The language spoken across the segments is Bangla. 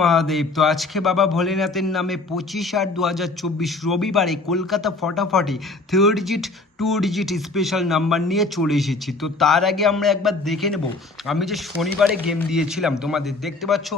মহাদেব। তো আজকে বাবা ভোলেনাথের নামে 25/8/2024 রবিবারে কলকাতা ফটাফটি 3 ডিজিট 2 ডিজিট স্পেশাল নাম্বার নিয়ে চলে এসেছি। তো তার আগে আমরা একবার দেখে নেব আমি যে শনিবারে গেম দিয়েছিলাম তোমাদের দেখতে পাচ্ছ।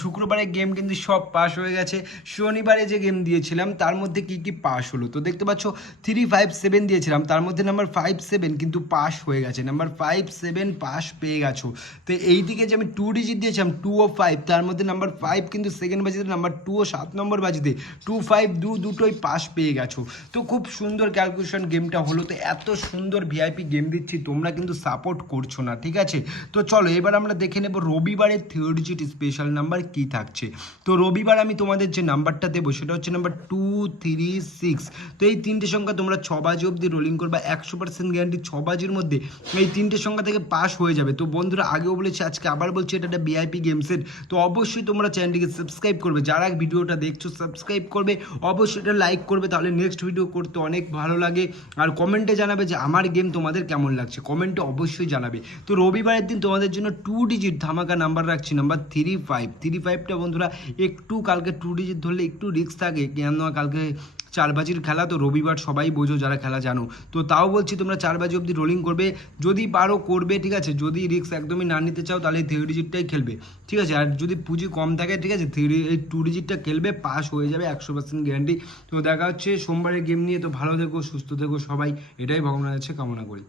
শুক্রবারে গেম কিন্তু সব পাস হয়ে গেছে। শনিবারে যে গেম দিয়েছিলাম তার মধ্যে কি কি পাস হলো তো দেখতে পাচ্ছ। 357 দিয়েছিলাম, তার মধ্যে নাম্বার 57 কিন্তু পাস হয়ে গেছে, নাম্বার 57 পাস পেয়ে গেছো। তো এই দিকে যে আমি 2 ডিজিট দিয়েছিলাম 2 ও 5, তার মধ্যে নাম্বার 5 কিন্তু সেকেন্ড বাজিতে, নাম্বার 2 ও 7 নম্বর বাজিতে 2 5 দুটোই পাস পেয়ে গেছো। তো খুব সুন্দর ক্যালকুলেশন গেমটা হলো। তো এত সুন্দর ভিআইপি গেম দিচ্ছি, তোমরা কিন্তু সাপোর্ট করছো না, ঠিক আছে। তো চলো এবার আমরা দেখে নেব রবিবারের 3 ডিজিট স্পেশাল নাম্বার কি থাকছে। তো রবিবার আমি তোমাদের যে নাম্বারটা দেবো সেটা হচ্ছে নাম্বার 236। তো এই তিনটে সংখ্যা তোমরা 6 বাজি অবধি রোলিং করবা, 100% গ্যারান্টি 6 বাজির মধ্যে এই তিনটে সংখ্যা থেকে পাস হয়ে যাবে। তো বন্ধুরা আগেও বলেছি, আজকে আবার বলছি, এটা একটা ভিআইপি গেম সেট। তো অবশ্যই তোমরা চ্যানেলটিকে সাবস্ক্রাইব করবে, যারা ভিডিওটা দেখছো সাবস্ক্রাইব করবে, অবশ্যই এটা লাইক করবে, তাহলে নেক্সট ভিডিও করতে অনেক ভালো লাগে। আর কমেন্টে জানাবে যে আমার গেম তোমাদের কেমন লাগছে, কমেন্টে অবশ্যই জানাবে। তো রবিবারের দিন তোমাদের জন্য 2 ডিজিট ধামাকা নাম্বার রাখছি, নাম্বার 35টা বন্ধুরা। একটু কালকে 2 ডিজিট ধরলে একটু রিস্ক থাকে, কেন কালকে 4 বাজির খেলা, তো রবিবার সবাই বোঝো যারা খেলা জানো। তো তাও বলছি তোমরা 4 বাজি অবধি রোলিং করবে, যদি পারো করবে, ঠিক আছে। যদি রিস্ক একদমই না নিতে চাও তাহলে 3 ডিজিটটাই খেলবে, ঠিক আছে। আর যদি পুঁজি কম থাকে, ঠিক আছে, এই 2 ডিজিটটা খেলবে, পাস হয়ে যাবে 100% গ্যারান্টি। তো দেখা হচ্ছে সোমবারের গেম নিয়ে। তো ভালো থেকো, সুস্থ থেকো সবাই, এটাই ভগবানের কাছে কামনা করি।